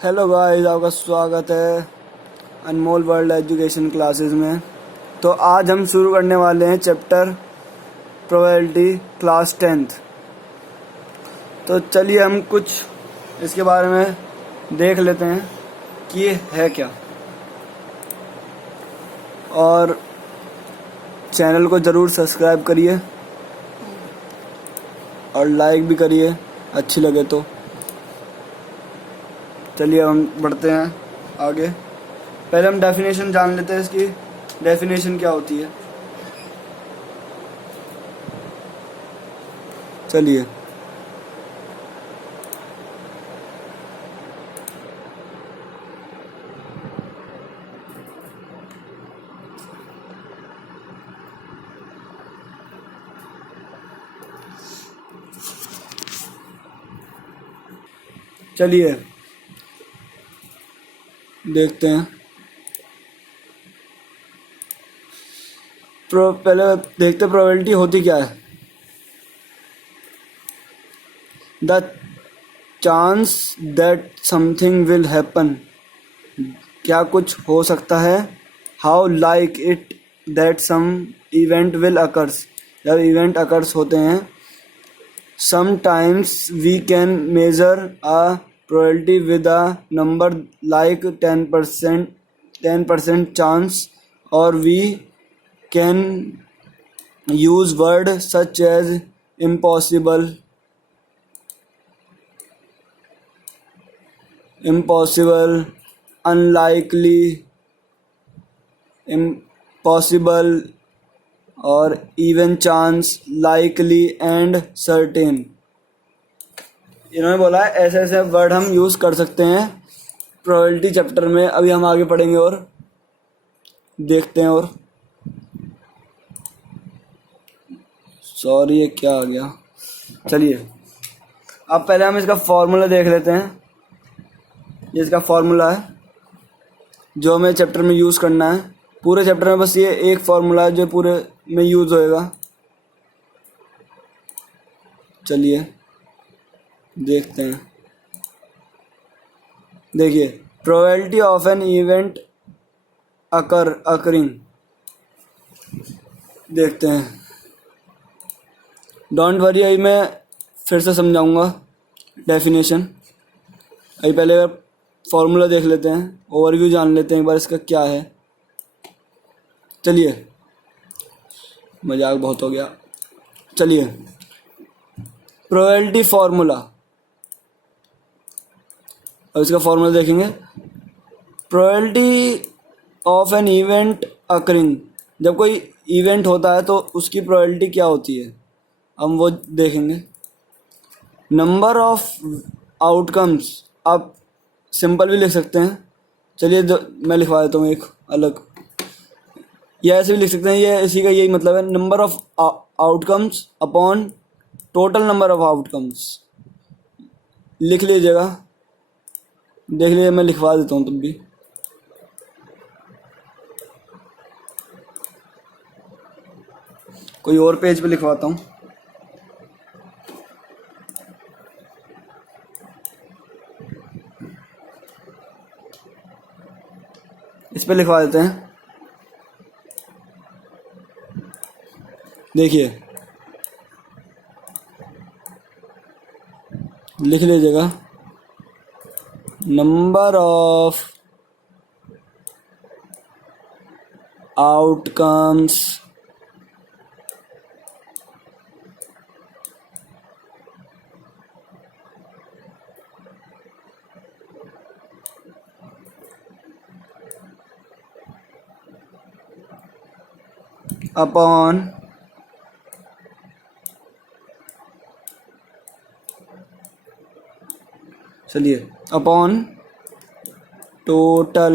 Hello guys, आपका स्वागत है अनमोल वर्ल्ड एजुकेशन क्लासेस में। तो आज हम शुरू करने वाले हैं चैप्टर प्रोबेबिलिटी क्लास 10th। तो चलिए हम कुछ इसके बारे में देख लेते हैं कि ये है क्या, और चैनल को ज़रूर सब्सक्राइब करिए और लाइक भी करिए अच्छी लगे तो। चलिए हम बढ़ते हैं आगे। पहले हम डेफिनेशन जान लेते हैं, इसकी डेफिनेशन क्या होती है। चलिए चलिए देखते हैं। पहले देखते प्रोबेबिलिटी होती क्या है। The chance that something will happen, क्या कुछ हो सकता है। How like it that some event will occurs, जब इवेंट अकर्स होते हैं। Sometimes we can measure a probability with a number like 10% chance, or we can use words such as impossible, unlikely, impossible, और even chance, likely and certain। इन्होंने बोला है ऐसे ऐसे word हम यूज़ कर सकते हैं प्रोबेबिलिटी चैप्टर में। अभी हम आगे पढ़ेंगे और देखते हैं। और सॉरी, ये क्या आ गया। चलिए अब पहले हम इसका फॉर्मूला देख लेते हैं। ये इसका फॉर्मूला है जो हमें चैप्टर में यूज़ करना है। पूरे चैप्टर में बस ये एक फॉर्मूला है जो पूरे में यूज़ होएगा। चलिए देखते हैं। देखिए, probability of an event occurring, देखते हैं। डोंट वरी, अभी मैं फिर से समझाऊंगा डेफिनेशन। अभी पहले फॉर्मूला देख लेते हैं, ओवरव्यू जान लेते हैं एक बार इसका क्या है। चलिए, मजाक बहुत हो गया। चलिए, प्रोबेबिलिटी फार्मूला, अब इसका फॉर्मूला देखेंगे। Probability of an event occurring, जब कोई इवेंट होता है तो उसकी प्रोबेबिलिटी क्या होती है, हम वो देखेंगे। नंबर ऑफ आउटकम्स, आप सिंपल भी लिख सकते हैं। चलिए मैं लिखवा देता हूँ एक अलग, या ऐसे भी लिख सकते हैं। ये इसी का यही मतलब है, number of outcomes upon total number of outcomes. लिख लीजिएगा, देख लीजिए, मैं लिखवा देता हूँ तब भी। कोई और पेज पे लिखवाता हूँ। इस पे लिखवा देते हैं। देखिए, लिख लीजिएगा, नंबर ऑफ आउटकम्स अपॉन चलिए अपॉन टोटल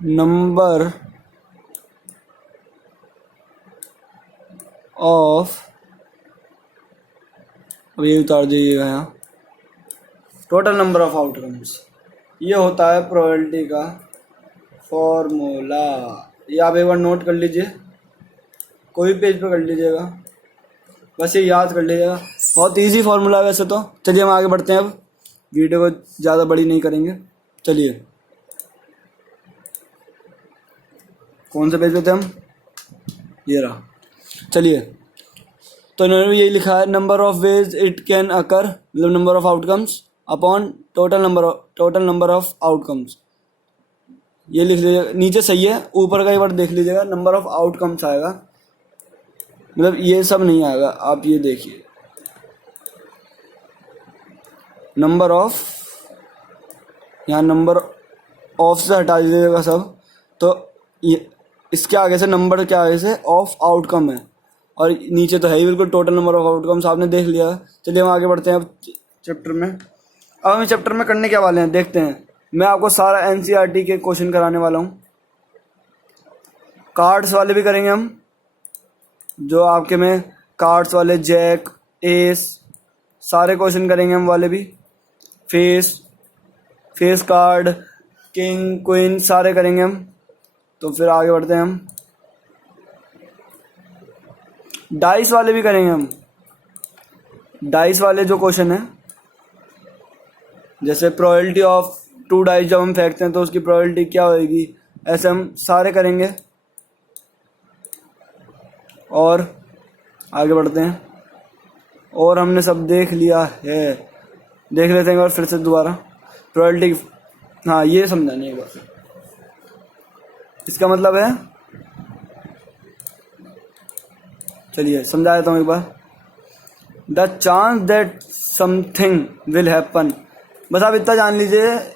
नंबर ऑफ, अब ये उतार दीजिएगा यहाँ, टोटल नंबर ऑफ आउटकम्स। ये होता है प्रोबेबिलिटी का फॉर्मूला। ये आप एक बार नोट कर लीजिए। कोई भी पेज पे कर लीजिएगा, बस ये याद कर लीजिएगा। बहुत इजी फार्मूला है वैसे तो। चलिए हम आगे बढ़ते हैं, अब वीडियो को ज़्यादा बड़ी नहीं करेंगे। चलिए, कौन से पेज पे थे हम? ये रहा। चलिए, तो इन्होंने भी यही लिखा है, number of ways it can occur, मतलब number of outcomes upon total number of outcomes. ये लिख लीजिएगा, नीचे सही है, ऊपर का एक बार देख लीजिएगा, नंबर ऑफ आउटकम्स आएगा, मतलब ये सब नहीं आएगा। आप ये देखिए, नंबर ऑफ, यहाँ नंबर ऑफ से हटा दीजिएगा सब, तो ये इसके आगे से नंबर के आगे से ऑफ आउटकम है, और नीचे तो है ही बिल्कुल टोटल नंबर ऑफ आउटकम्स, आपने देख लिया। चलिए हम आगे बढ़ते हैं अब चैप्टर में। अब हम चैप्टर में करने क्या वाले हैं देखते हैं। मैं आपको सारा एनसीईआरटी के क्वेश्चन कराने वाला हूँ। कार्ड्स वाले भी करेंगे हम, जो आपके में कार्ड्स वाले, जैक, एस, सारे क्वेश्चन करेंगे हम वाले भी। फेस कार्ड, किंग, क्वीन, सारे करेंगे हम। तो फिर आगे बढ़ते हैं हम। डाइस वाले भी करेंगे हम। डाइस वाले जो क्वेश्चन है, जैसे प्रोबेबिलिटी ऑफ 2 डाइस जब हम फेंकते हैं तो उसकी प्रोबेबिलिटी क्या होगी, ऐसे हम सारे करेंगे। और आगे बढ़ते हैं। और हमने सब देख लिया है, देख लेते हैं और फिर से दोबारा प्रोबेबिलिटी। हाँ, ये समझानी है बस। इसका मतलब है, चलिए समझा देता हूँ एक बार। The chance that something will happen, बस आप इतना जान लीजिए।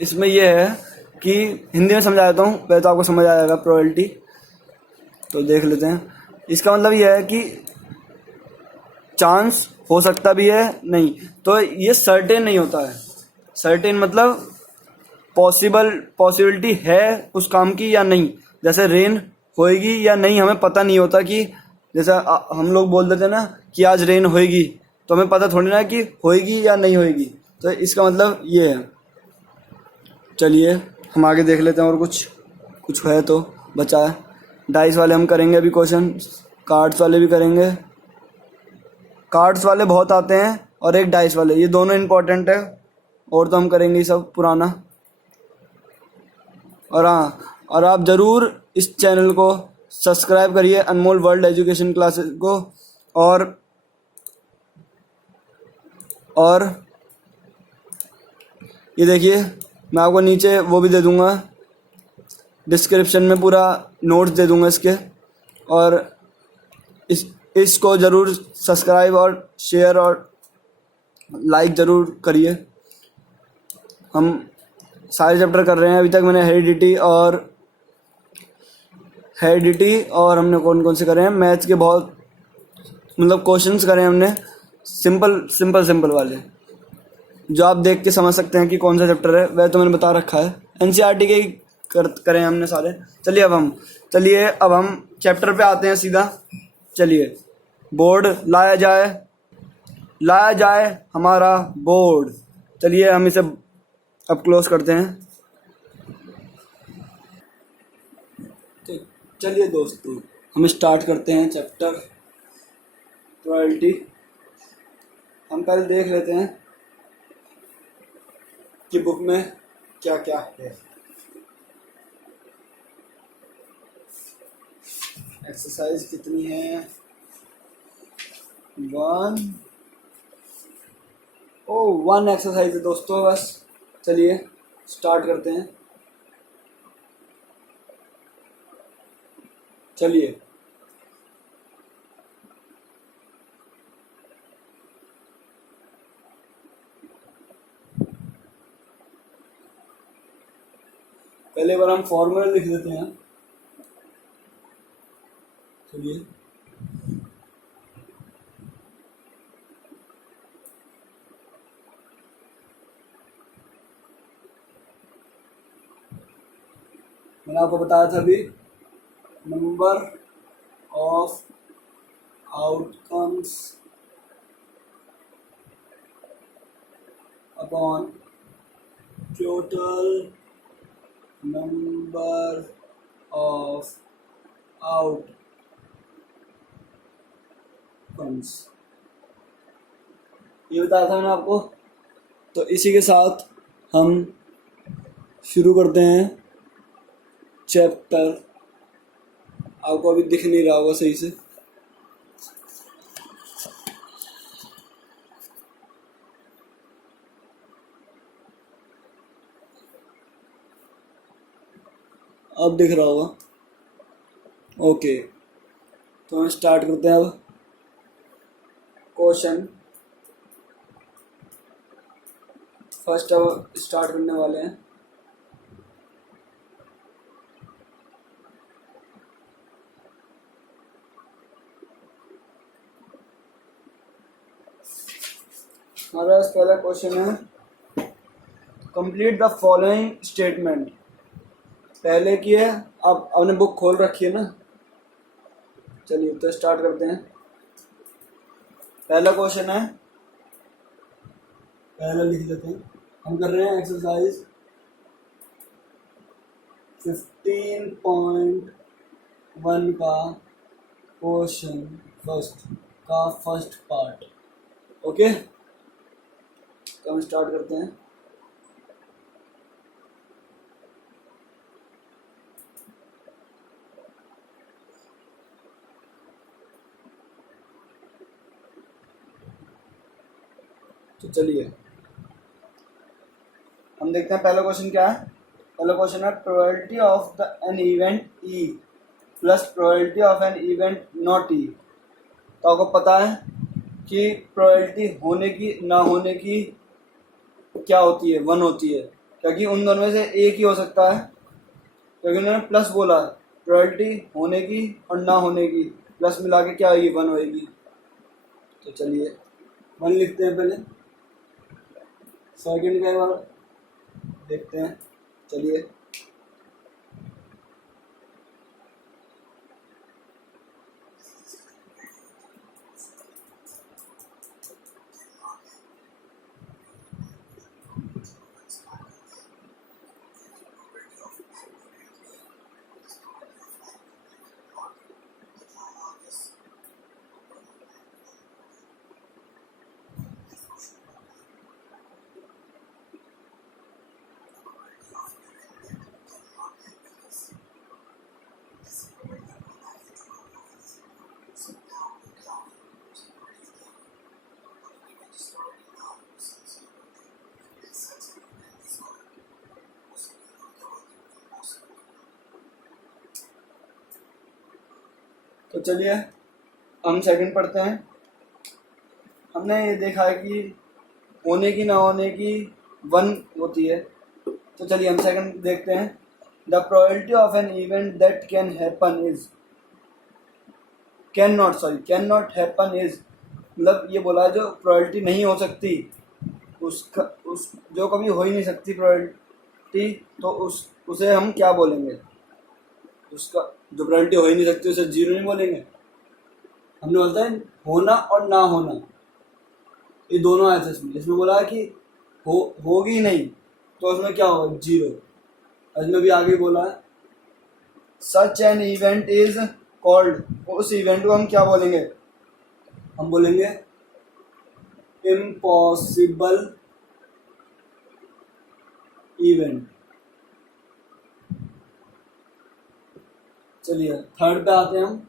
इसमें यह है कि हिंदी में समझा देता हूँ, पहले तो आपको समझ आ जाएगा प्रोबेबिलिटी। तो देख लेते हैं। इसका मतलब यह है कि चांस हो सकता भी है, नहीं तो ये सर्टेन नहीं होता है। सर्टेन मतलब पॉसिबिलिटी है उस काम की या नहीं। जैसे रेन होएगी या नहीं हमें पता नहीं होता, कि जैसा हम लोग बोल देते हैं ना कि आज रेन होएगी, तो हमें पता थोड़ी ना कि होएगी या नहीं होएगी। तो इसका मतलब ये है। चलिए हम आगे देख लेते हैं, और कुछ है तो बचा है। डाइस वाले हम करेंगे अभी क्वेश्चन, कार्ड्स वाले भी करेंगे। कार्ड्स वाले बहुत आते हैं और एक डाइस वाले, ये दोनों इम्पोर्टेंट है। और तो हम करेंगे ये सब पुराना। और हाँ, और आप ज़रूर इस चैनल को सब्सक्राइब करिए, अनमोल वर्ल्ड एजुकेशन क्लासेस को। और ये देखिए, मैं आपको नीचे वो भी दे दूँगा, डिस्क्रिप्शन में पूरा नोट्स दे दूँगा इसके। और इसको ज़रूर सब्सक्राइब और शेयर और लाइक ज़रूर करिए। हम सारे चैप्टर कर रहे हैं। अभी तक मैंने हेरिडिटी और हमने कौन कौन से करे हैं, मैथ्स के बहुत मतलब क्वेश्चंस करे हैं हमने, सिंपल वाले, जो आप देख के समझ सकते हैं कि कौन सा चैप्टर है। वह तो मैंने बता रखा है, एनसीईआरटी के ही करे हैं हमने सारे। चलिए अब हम चैप्टर पे आते हैं सीधा। चलिए, बोर्ड लाया जाए हमारा बोर्ड। चलिए हम इसे अब क्लोज करते हैं। तो चलिए दोस्तों, हम स्टार्ट करते हैं चैप्टर प्रोबेबिलिटी। हम पहले देख लेते हैं कि बुक में क्या क्या है। एक्सरसाइज कितनी है? 1 एक्सरसाइज है दोस्तों बस। चलिए स्टार्ट करते हैं। चलिए, पहले बार हम फॉर्मूला लिख देते हैं। चलिए, मैंने आपको बताया था अभी, number of outcomes upon total number of outcomes funds, ये बताया था मैंने आपको। तो इसी के साथ हम शुरू करते हैं चैप्टर। आपको अभी दिख नहीं रहा होगा सही से। अब दिख रहा होगा। ओके, तो हम स्टार्ट करते हैं अब क्वेश्चन। फर्स्ट अब स्टार्ट करने वाले हैं। हमारा पहला क्वेश्चन है, कंप्लीट द फॉलोइंग स्टेटमेंट। पहले की है, आप आपने बुक खोल रखी है ना। चलिए तो स्टार्ट करते हैं। पहला क्वेश्चन है, पहला लिख लेते हैं। हम कर रहे हैं एक्सरसाइज 15.1 का क्वेश्चन फर्स्ट पार्ट। ओके, तो हम स्टार्ट करते हैं। तो चलिए हम देखते हैं पहला क्वेश्चन क्या है। पहला क्वेश्चन है, probability of the an event E plus probability of an event not E. तो आपको पता है कि प्रोबेबिलिटी होने की ना होने की क्या होती है, 1 होती है, क्योंकि उन दोनों में से एक ही हो सकता है। क्योंकि उन्होंने प्लस बोला, प्रोबेबिलिटी होने की और ना होने की प्लस मिला के क्या होगी, 1 होगी। तो चलिए 1 लिखते हैं पहले, सेकंड का बार देखते हैं। चलिए तो चलिए हम सेकंड पढ़ते हैं। हमने ये देखा है कि होने की ना होने की 1 होती है। तो चलिए हम सेकंड देखते हैं। The probability of an event that can not happen is, मतलब ये बोला जो प्रोबेबिलिटी नहीं हो सकती उसका, उस जो कभी हो ही नहीं सकती प्रोबेबिलिटी, तो उसे हम क्या बोलेंगे। उसका जो प्रोबेबिलिटी हो ही नहीं सकती उसे 0 नहीं बोलेंगे। हमने बोलता है होना और ना होना, ये दोनों आए थे इसमें। इसमें बोला है कि होगी नहीं, तो उसमें क्या होगा, 0। इसमें भी आगे बोला है such an event is called, उस इवेंट को हम क्या बोलेंगे, हम बोलेंगे इम्पॉसिबल इवेंट। चलिए थर्ड पे आते हैं हम।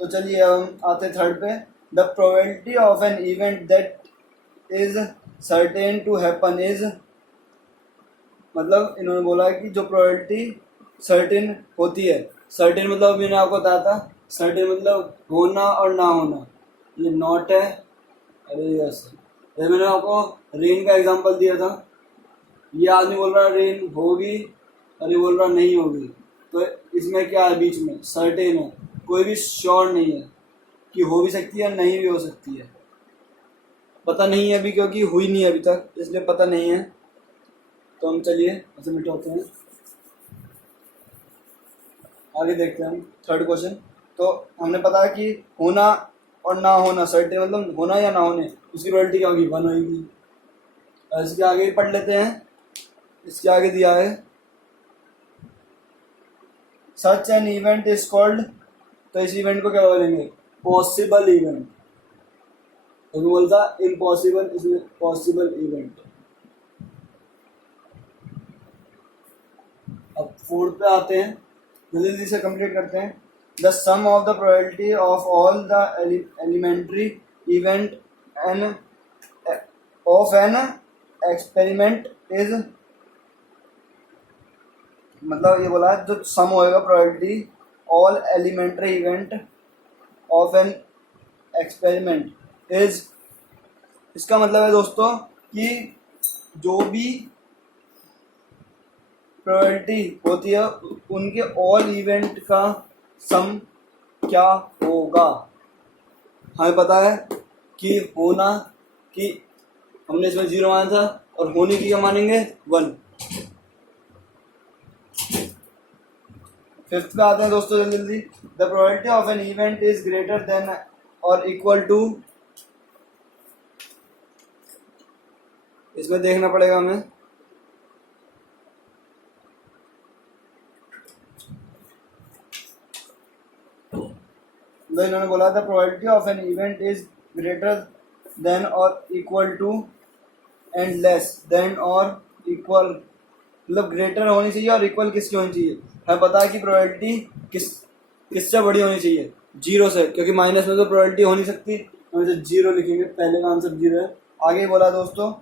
तो चलिए हम आते हैं थर्ड पे। The probability of an event that is certain to happen is, मतलब इन्होंने बोला है कि जो प्रोबेबिलिटी सर्टेन होती है, सर्टेन मतलब मैंने आपको बताया था, सर्टेन मतलब होना और ना होना। ये नॉट है, अरे यस, मैंने आपको रेन का एग्जांपल दिया था। ये आदमी बोल रहा है रेन होगी और ये बोल रहा नहीं होगी, तो इसमें क्या है, बीच में सर्टेन है, कोई भी श्योर नहीं है कि हो भी सकती है नहीं भी हो सकती है। पता नहीं है अभी, क्योंकि हुई नहीं है अभी तक, इसलिए पता नहीं है। तो हम चलिए ऐसे मिटाते हैं। आगे देखते हैं हम थर्ड क्वेश्चन। तो हमने पता है कि होना और ना होना, सर्टेन मतलब होना या ना होने, उसकी प्रोबेबिलिटी क्या होगी, 1 होगी। और इसके आगे भी पढ़ लेते हैं। इसके आगे दिया है such an event is called, तो इस इवेंट को क्या बोलेंगे, पॉसिबल इवेंट। तो बोलता इम्पॉसिबल, इसमें पॉसिबल इवेंट। अब फोर्थ पे आते हैं, जल्दी जल्दी से कंप्लीट करते हैं। The sum of the probability of all the elementary event an of an experiment is, मतलब ये बोला है जो सम होएगा probability all elementary event of an experiment is, इसका मतलब है दोस्तों कि जो भी प्रोबेबिलिटी होती है उनके ऑल इवेंट का सम क्या होगा। हमें पता है कि होना कि हमने इसमें 0 माना था, और होने की क्या मानेंगे, 1। फिफ्थ पे आते हैं दोस्तों जल्दी जल्दी। The probability of an event is greater than और इक्वल टू, इसमें देखना पड़ेगा हमें, इन्होंने बोला था probability of an event is greater than और equal to and less than और इक्वल, मतलब ग्रेटर होनी चाहिए और इक्वल किसकी होनी चाहिए। हमें पता है कि प्रोबेबिलिटी किससे बड़ी होनी चाहिए, 0 से, क्योंकि माइनस में तो प्रोबेबिलिटी हो नहीं सकती, हम इसे 0 लिखेंगे, पहले का आंसर 0 है। आगे बोला दोस्तों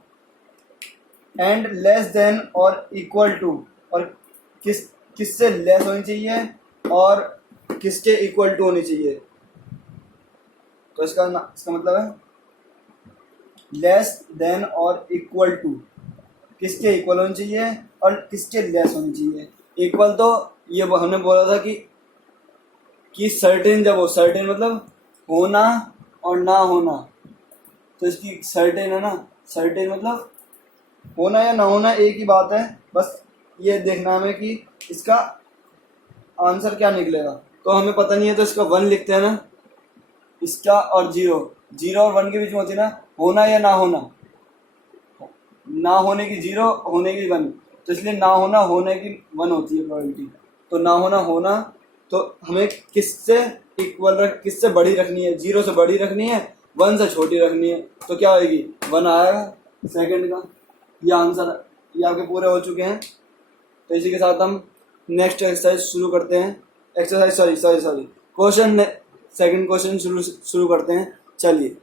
एंड लेस देन और इक्वल टू, और किससे लेस होनी चाहिए और किसके इक्वल टू होनी चाहिए। तो इसका मतलब है लेस देन और इक्वल टू, किसके इक्वल होनी चाहिए और किसके लेस होनी चाहिए। इक्वल तो ये हमने बोला था कि सर्टेन, जब हो सर्टेन मतलब होना और ना होना, तो इसकी सर्टेन है ना, सर्टेन मतलब होना या ना होना एक ही बात है, बस ये देखना हमें कि इसका आंसर क्या निकलेगा। तो हमें पता नहीं है तो इसका 1 लिखते हैं ना, इसका और 0 और 1 के बीच में होती है ना होना या ना होना, ना होने की 0, होने की 1, तो इसलिए ना होना होने की 1 होती है प्रोबेबिलिटी। तो ना होना होना, तो हमें किससे इक्वल किससे बड़ी रखनी है, 0 से बड़ी रखनी है, 1 से छोटी रखनी है, तो क्या होगी, 1 आएगा सेकंड का। ये आंसर ये आपके पूरे हो चुके हैं। तो इसी के साथ हम नेक्स्ट एक्सरसाइज शुरू करते हैं, exercise sorry question, second question शुरू करते हैं। चलिए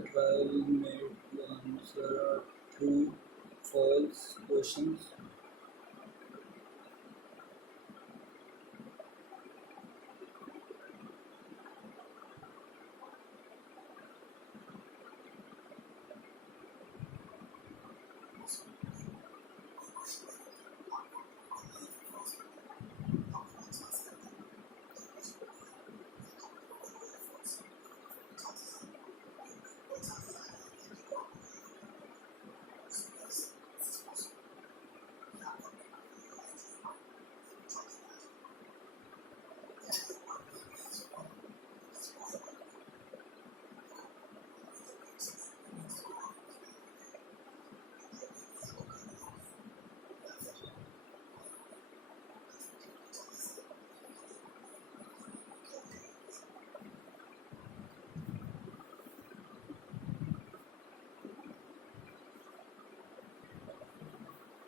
The trial is made to answer true, false questions.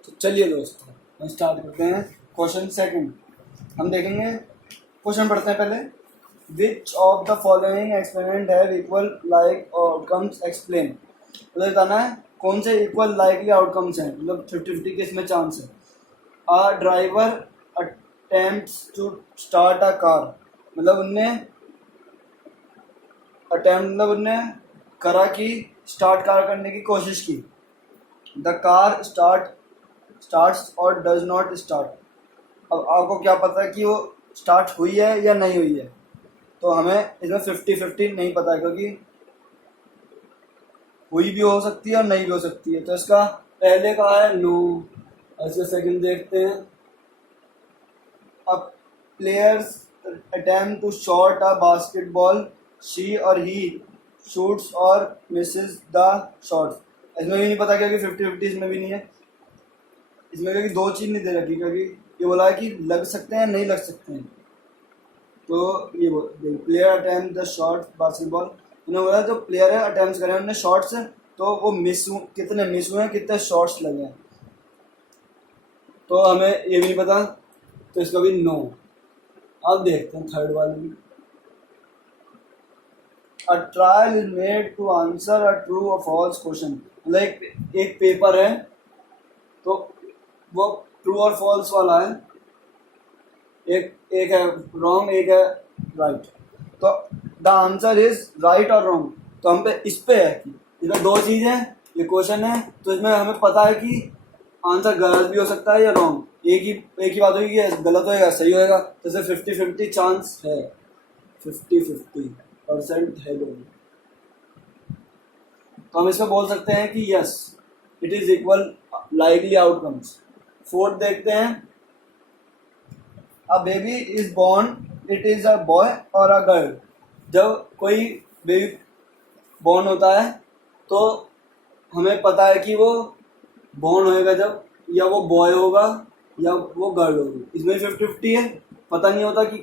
तो चलिए दोस्तों, हम स्टार्ट करते हैं। क्वेश्चन सेकंड हम देखेंगे। क्वेश्चन पढ़ते हैं पहले। Which of the following experiment have equal like outcomes explain. मतलब बताना है कौन से इक्वल लाइकली आउटकम्स हैं, मतलब 50-50 के इसमें चांस है। A driver attempts to start a car, मतलब उनने करा कि स्टार्ट कार करने की कोशिश की। द कार स्टार्ट्स और डज नॉट स्टार्ट। अब आपको क्या पता है कि वो स्टार्ट हुई है या नहीं हुई है, तो हमें इसमें 50-50 नहीं पता है, क्योंकि हुई भी हो सकती है और नहीं भी हो सकती है। तो इसका पहले का है नो। इसका सेकंड देखते हैं। अब players attempt to shot a basketball, she or he shoots or misses the shots. इसमें भी नहीं पता, क्योंकि 50-50 इसमें भी नहीं है। इसमें क्योंकि दो चीज़ नहीं दे रखी, क्योंकि ये बोला है कि लग सकते हैं नहीं लग सकते हैं। तो ये player attempt the shot basketball, उन्होंने बोला जो प्लेयर है अटेम्प्ट करें उन्होंने शॉट्स, तो वो कितने मिस हुए हैं, कितने शॉट्स लगे हैं, तो हमें ये भी नहीं पता, तो इसका भी नो। अब देखते हैं थर्ड वाले में। A trial is made to answer a true or false question. मतलब एक पेपर है, तो वो ट्रू और फॉल्स वाला है। एक है रॉन्ग, एक है राइट। तो द आंसर इज राइट और रॉन्ग। तो हम पे इस पे है कि इसमें दो चीज़ है, ये क्वेश्चन है, तो इसमें हमें पता है कि आंसर गलत भी हो सकता है या रॉन्ग। एक ही बात होगी कि गलत होएगा सही होएगा। तो इसे 50-50 चांस है, 50-50% है लोग। तो हम इसमें बोल सकते हैं कि yes it is equal likely outcomes. Fourth देखते हैं। A baby is born, it is a boy और अ गर्ल। जब कोई बेबी बॉर्न होता है तो हमें पता है कि वो बॉर्न होएगा जब, या वो बॉय होगा या वो गर्ल होगी। इसमें 50-50 है, पता नहीं होता कि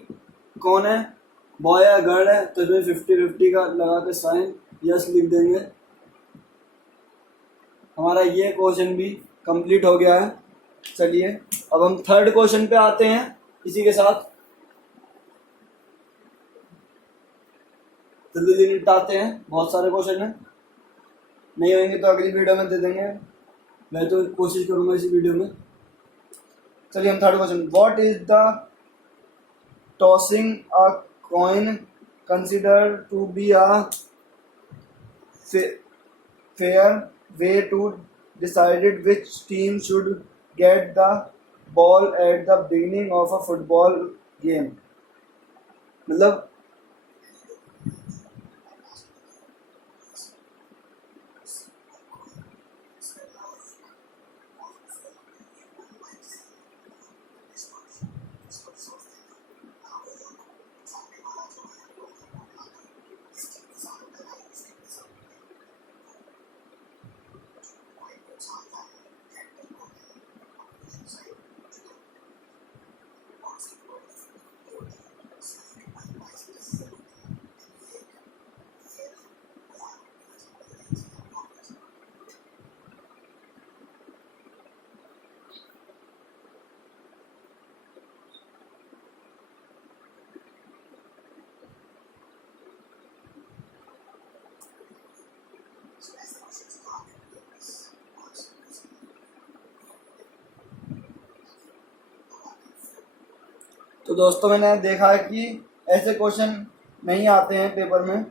कौन है, बॉय या गर्ल है। तो इसमें 50-50 का लगा के साइन यस लिख देंगे। हमारा ये क्वेश्चन भी कंप्लीट हो गया है। चलिए अब हम थर्ड क्वेश्चन पे आते हैं इसी के साथ। जल्दी निपटाते हैं, बहुत सारे क्वेश्चन हैं। नहीं होंगे तो अगली वीडियो में दे देंगे, मैं तो कोशिश करूंगा इसी वीडियो में। चलिए हम third question. What is the tossing a coin consider to be a fair way to decide which team should get the ball at the beginning of a football game। मतलब तो दोस्तों मैंने देखा है कि ऐसे क्वेश्चन नहीं आते हैं पेपर में।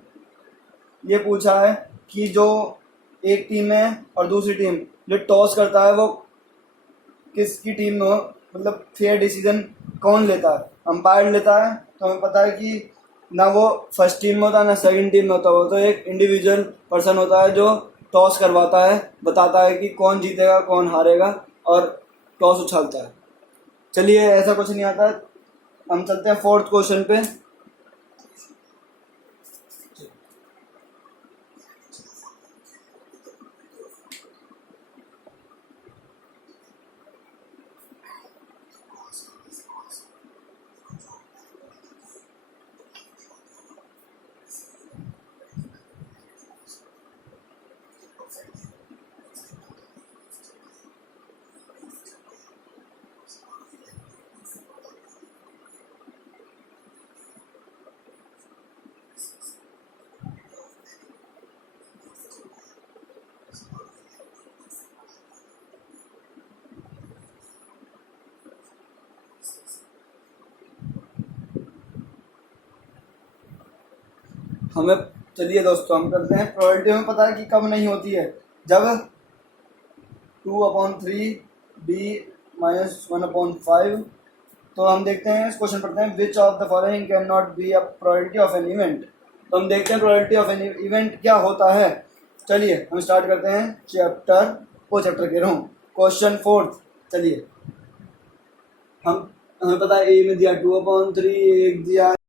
ये पूछा है कि जो एक टीम है और दूसरी टीम जो टॉस करता है वो किसकी टीम में हो, मतलब फेयर डिसीजन कौन लेता है, अंपायर लेता है। तो हमें पता है कि ना वो फर्स्ट टीम में होता है ना सेकंड टीम में होता है, वो तो एक इंडिविजुअल पर्सन होता है जो टॉस करवाता है, बताता है कि कौन जीतेगा कौन हारेगा और टॉस उछालता है। चलिए ऐसा कुछ नहीं आता, हम चलते हैं फोर्थ क्वेश्चन पे। हमें चलिए दोस्तों हम करते हैं, प्रोबेबिलिटी हमें पता है कि कब नहीं होती है, जब 2/3 b - 1/5। तो हम देखते हैं, इस क्वेश्चन पढ़ते हैं, which of the following can not be a probability of an event. तो हम देखते हैं प्रोबेबिलिटी ऑफ एन इवेंट क्या होता है। चलिए हम स्टार्ट करते हैं चैप्टर कह रहा हूँ, क्वेश्चन फोर्थ। चलिए हमें पता है ए में दिया 2/3, एक दिया